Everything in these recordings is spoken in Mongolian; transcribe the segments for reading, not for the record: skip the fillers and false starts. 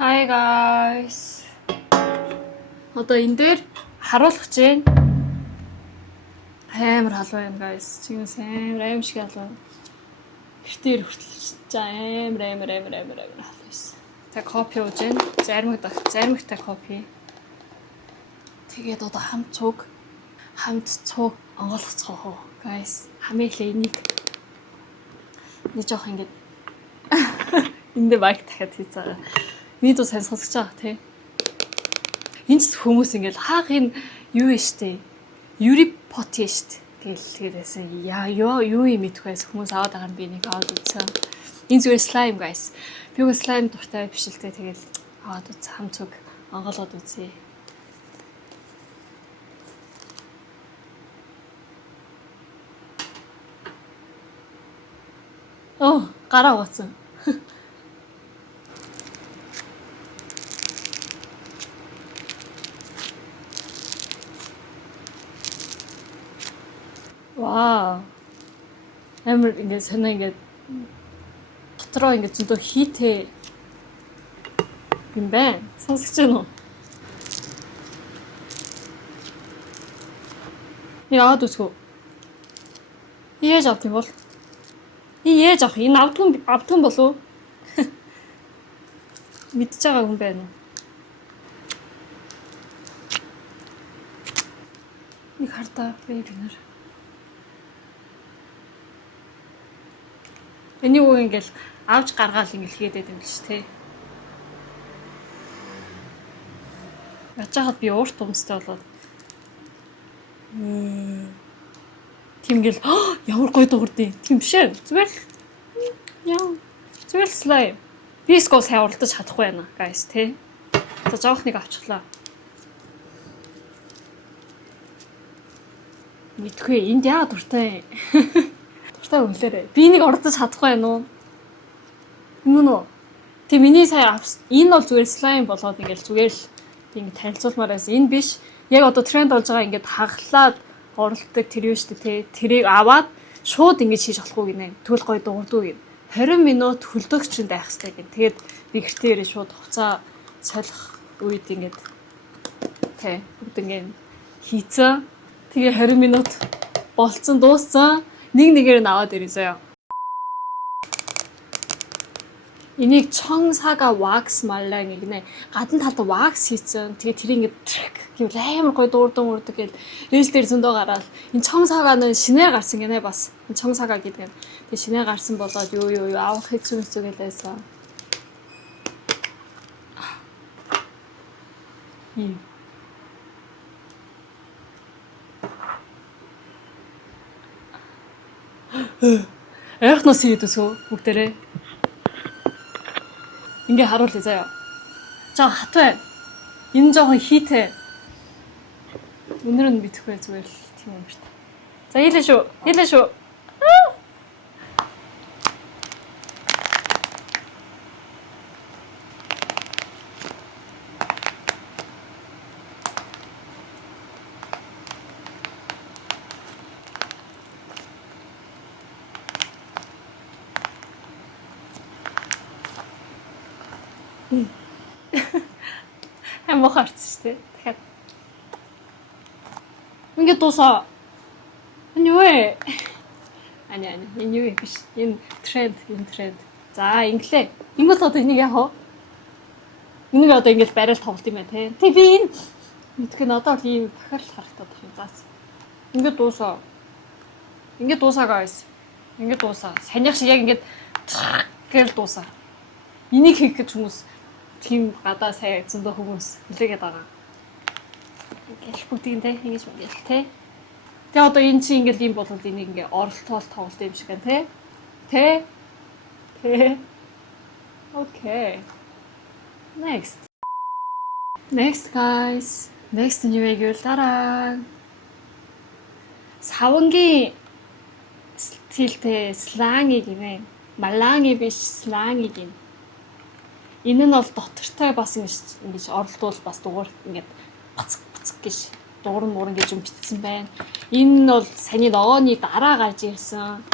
Hi guys. Одоо энэ дээр харуулах гэж байна. Амар халуун юм guys. Чингээс амар аим шиг халуун. Гэртээр хүртэл амар халуун. Тэг кофе ууж байна. Заримтай кофе. Тэгээд одоо хамт цуг онгойлгоцгоо guys. Хамээлээ энийг нэг жоох ингэж эндээ байг дахиад хийцгаа. Видео сайн сонсож байгаа тий. Энд хүмүүс ингээл хаах энэ юу вэ штэ. Юри поти штэ. Гэлээсэн юу юм мэдхгүйс хүмүүс аваад байгаа нь би нэг аваад үзсэн. Энэ зүгээр слайм guys. Би үгүй слайм дуртай биш л тий. Тэгэл аваад үзсэн хам цуг онгоолгоод үзье. Гараа угаасан. Вау. Амар ингэ санаа ингэ дотроо ингэ зөндөө хийтэй юм байна. Сонсож байна уу? Яад үсгөө. Яаж авт юм бол? Яаж авах? Энэ автгүй болов уу? Мэдж байгаа хүн байна уу? Нэг хартаа бэйбинэр. Энийг үг ингээл авч гаргаал ингээл хийгээд байт юм л ш тэ. Ячаад би уурт өмстэй болоод. Тимгэл ямар гоё дуурдیں۔ Тийм биш ээ. Зүгээр слайм. Би скол сайн уралдаж чадахгүй байна guys тэ. За жоохныг авчихлаа. Мэдгүй энд яа дуртай. Дуртай өглөөрэй. Би нэг уралдаж чадахгүй байна уу? Юм уу? Тэг миний сая энэ бол зүгээр слайм болоод ингээл зүгээр л ингэ танилцуулмаар байсан. Энэ биш. Яг одоо тренд болж байгаа ингээд хаглаад оролдог тэр юу шүү дээ. Тэрийг аваад шууд ингэж хийж болохгүй гинэ. Тэгвэл гоё дуурдуу гин. 20 минут хөлдөгч нь байх хэрэгтэй гин. Тэгээд би гэртээ ирээ шууд хуцаа солих үед ингэж бүгд ингэ хийцэн. Тэгээ 20 минут болцсон дууссан. Нэгээр нь аваад ирээ заяа. Энийг чонсага wax маллаа гинэ. Гадна талд wax хийцэн. Тэгээ тэр ингэ гэвэл амар гоё дуурдаг гэл рeel дээр зөндөө гараад энэ чонсага нь шинээр гарсан гинэ бас. Энэ чонсага гэдэг. Тэгээ шинээр гарсан болоод юу авах хэцүү гэлээсэн. Эхнос хийдүсөө бүгдээрээ. Ингээ харуулъя заяа. Жаа хат бай. Энэ жоохон хийтэй. Өнөр нь битгэхгүй зүгээр л тийм юм шүү дээ. За хийлээ шүү. Мох харц шүү дээ. Дахиад. Ингээ дуусаа. Энэ юу вэ? Энэ юу вэ биш. Энэ тренд. За, инглээ. Ингл одоо энийг яах вэ? Энийг одоо ингээл барайл тоглолт юм байна те. Тэг би энэ мэдгүй нь одоо л ийм бахархал харагдаад байна. Заас. Ингээ дуусаа guys. Ингээ дуусаа. Санийх шиг яг ингээд гэл дуусаа. Энийг хийх гэж хүмүүс тийм гадаа сая зөндөө хүмүүс хүлээгээд байгаа. Ингээл бүгдийн тэ ингэж мэгэл тэ. Тэгээ одоо энэ чи ингээл юм болвол энийг ингээ оролтоол тоглолт юм шиг байна тэ. Тэ. Окей. Next guys. Next нь юу вэ гэвэл дараа. Савангийн стилтэй сланги гинэ. Маланги биш сланги гинэ. Энэ нь бол дотортой бас ингэж оролдвол бас дугаар ингээд бацг гэж дуурн гэж юм бичсэн байна. Энэ нь бол саяны ногооны дараа гарч ирсэн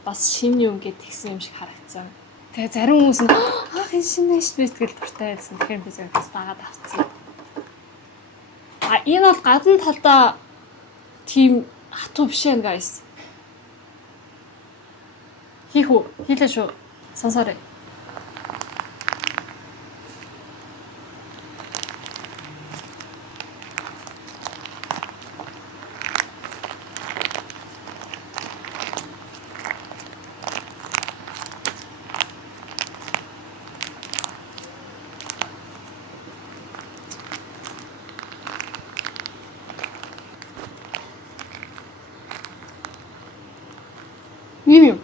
бас шинэ юм гэд тэгсэн юм шиг харагдсан. Тэгээ зарим хүмүүс нь ах энэ шинэ шүү дээ тэгэл дуртай байсан. Тэгэхээр би зөв бас дагаад авцсан. Энэ бол гадна талдаа тийм хатуу биш ээ guys. Хийлээ шүү. Сонсоорой. Юм.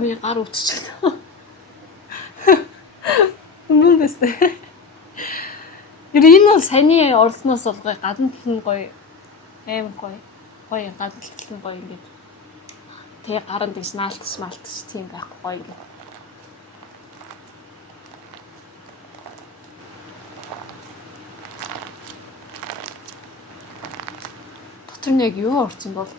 Би гар утчихлаа. Мөн дэстэй. Энэ бол саяны орсноос бол гадна тал нь гоё аим гоё гадна тал нь гоё ингээд тэг гаранд гэж наалтч тийм байхгүй гоё ингээд. Дотор нь яг юу орсон бол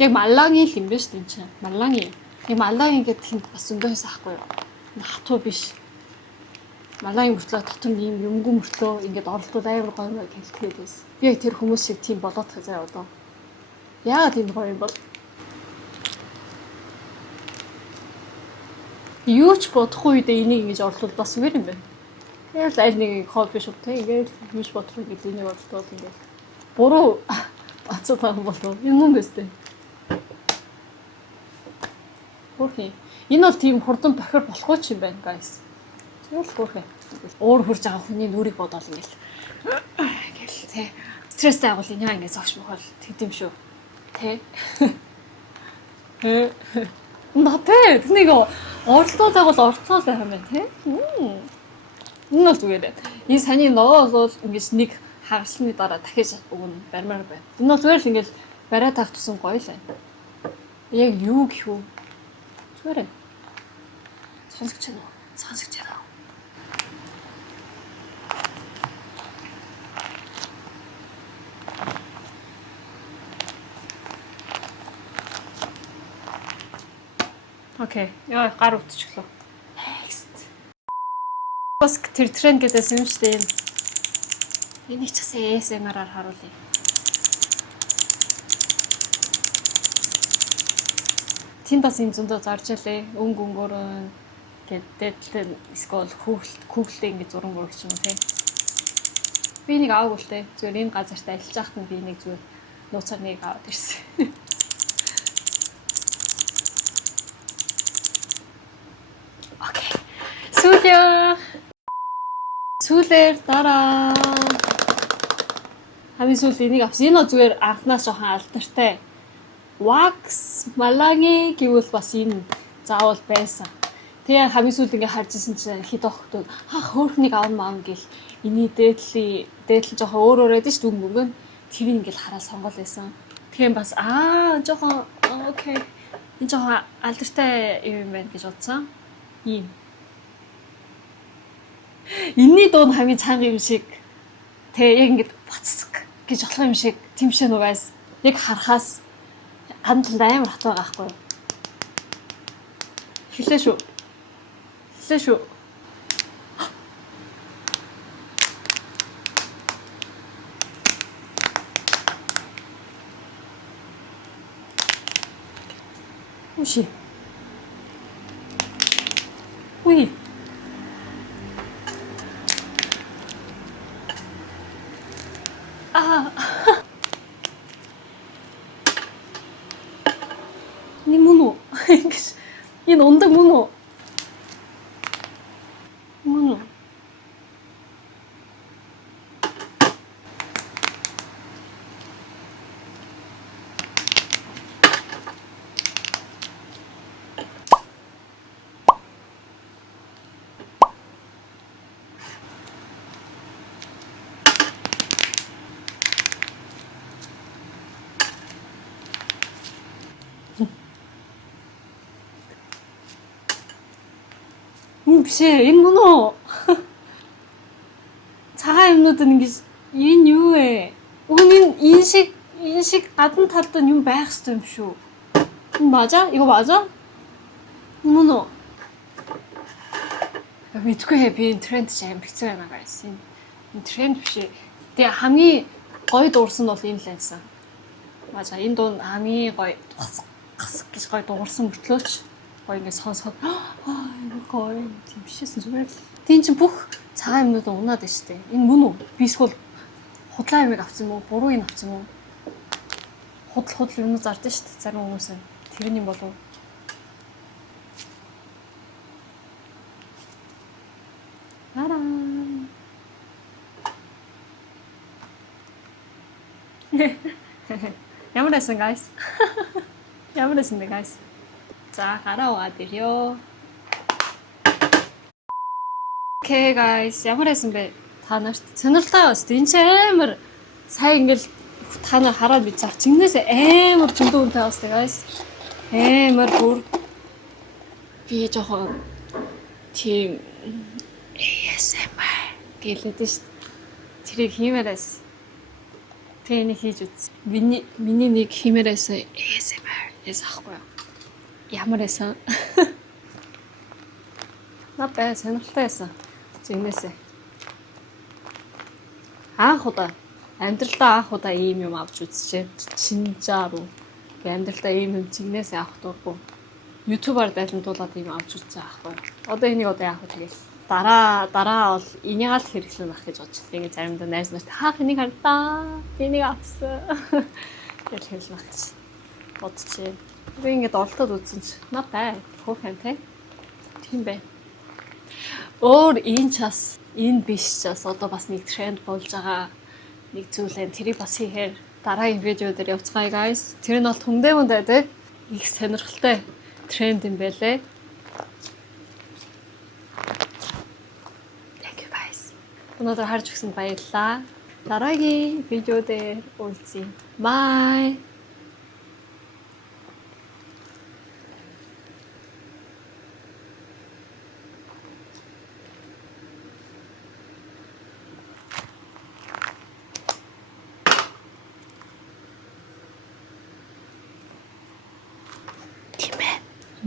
яг маллаги л юм биш үү чинь. Маллаги. Яг маллаги ингээд тэнд бас өндөөс ахгүй юу. Хатуу биш. Маллаги мөртлөө дотор нь юм юмгүй мөртлөө ингээд оролдоод аймар гоё хэлтгээд байсан. Би яг тэр хүмүүс шиг тийм болоод заяа одоо. Яагаад тийм гоё юм бол? Юу ч бодохгүй үедээ энийг ингэж орлуул бас үгээр юм байна. Тэгэл аль нэг хобби шүү те. Ингээд юу ч бодохгүй гэдэг энийг орлуул ингээд. Буруу бацаа таа болов. Юм бэ? Хөрхий. Энэ бол тийм хурдан бохир болохгүй ч юм байна, guys. Тэгэл хөрхий. Өөр хурж байгаа хүний нүрийг бодоол ингээл. Гэл тэ. Стресстэй агуул энэ ингээд зогш мохол тэгдэм шүү. Тэ. Натэ тэнийг оролдоод байгуул оролцоо байх юм байна, тэ. Энэ бол зүгээр. Энэ саний ногоо бол ингээд нэг хагалсны дараа дахиж өгнө барьмаар байна. Энэ бол зүгээр л ингээд бариа таах тусан гоё л байна. Яг юу гэх вэ? Зүгээр. Сонсогч байна уу? Сонсогч байна уу? Окей. Яа гар утчихлоо. Next. Бас тэр тренд гэдээс юм шүү дээ. Энийг ч гэсэн ASMR-аар харуулъя. Тэнд бас юм зөндөө зарж ялээ. Өнгөөр гэдэг эсвэл Google-тэй ингэ зураг урагч юм те. Би нэг аав үлтэй. Зүгээр энэ газартаа ажиллаж байхад нь би нэг зүгээр нууцаар нэг аваад ирсэн. Окей. Сүүлээр дараа. Хамгийн сүүлд энийг авсан. Энэ зүгээр анхнаас жоохон алдартай. Wax маллаги гэвэл бас энэ заавал байсан. Тэгээ хамгийн сүүлд ингээ харж ирсэн чинь хэд охтууд хөөхнийг авна гэл эний дээдл жоохон өөр байдаг шүү дүнгийн. Тэрийг ингээл хараад сонгол байсан. Тэгэхээр бас жоохон окей. Энэ жоохон алдартай юм байна гэж бодсон. Ийм. Энийний дунд хамгийн чанга юм шиг тэгээ яг ингээд бацсаг гэж болох юм шиг тийм шээ нугаас яг харахаас хандлаа амар хат байгаа байхгүй юу? Хэлээ шүү. Уши. Уй. Ini mono. Энэ ундаг mono. Mono. Биш ээ, энэ mono. Цагаан юмнууд нь ингэж энэ юу вэ? Уг нь энэ шиг гадна талд нь юм байх хэрэгтэй юм шүү. Энэ 맞아? 이거 맞아? 뭐노? Мэдгүй би энэ тренд чинь амар хэцүү байна guys. Энэ тренд биш. Тэгээ хамгийн гоё дуурсан бол энэ лансан. 맞아. Энэ дуун хамгийн гоё гас гэж гоё дуурсан мөртлөөч гоё ингэ сонсоход гоё тийм бишсэн зүгээр л. Тийм чинь бүх цагаан юмнууд унаад байна шүү дээ. Энэ мөн үү? Би эсвэл худлаа юмыг авсан юм уу? Буруу юм авсан юм уу? Худал юмнууд зардсан шүү дээ. Зарим хүмүүс нь. Тэр юм болов уу? Ямар байсан guys? Ямар байсан бэ guys? За гараа угаад ирё. Okay guys, ямар байсан бэ? Та нарт сонирхолтой байна. Энэ ч амар сайн ингээл та нар хараад би зах чингнээс амар зөндөө үнэтэй байна guys. Амар бүр би жоохон тийм ASMR гэлээд шүү дээ. Тэрийг хиймээрээс тэнийг хийж үз. Миний нэг хиймээрээс ASMR яс ахгүй. Ямар эсэн? Напэ сонирхолтой байсан. Зинээсээ. Анх удаа амьдралдаа ийм юм авч үзчихээ. Чинжааруу. Амьдралдаа ийм юм зинээсээ авах дурггүй. YouTube-аар дайлантуулаад ийм авч үзсэн аахгүй. Одоо энийг яах вэ тэгэл. Дараа бол энийг л хэрэглэн ах гэж бодчих. Ингээ заримдаа найз нарт хаах энийг хардаа. Энийг авсан. гэж хэлнэ ах гэж бодчихъя. Би ингээд олдоод үзсэн чи надаа хөөхөн тэ. Тийм бай. Өөр энэ час энэ биш час одоо бас нэг тренд болж байгаа нэг зүйл энэ тэрийг бас хийхээр дараагийн видео дээр явцгаая guys. Тэр нь бол хүндээ те их сонирхолтой тренд юм байлээ. Thank you guys. Өнөөдөр харж өгсөнд баярлалаа. Дараагийн видео дээр уулзъя. Bye.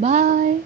Bye.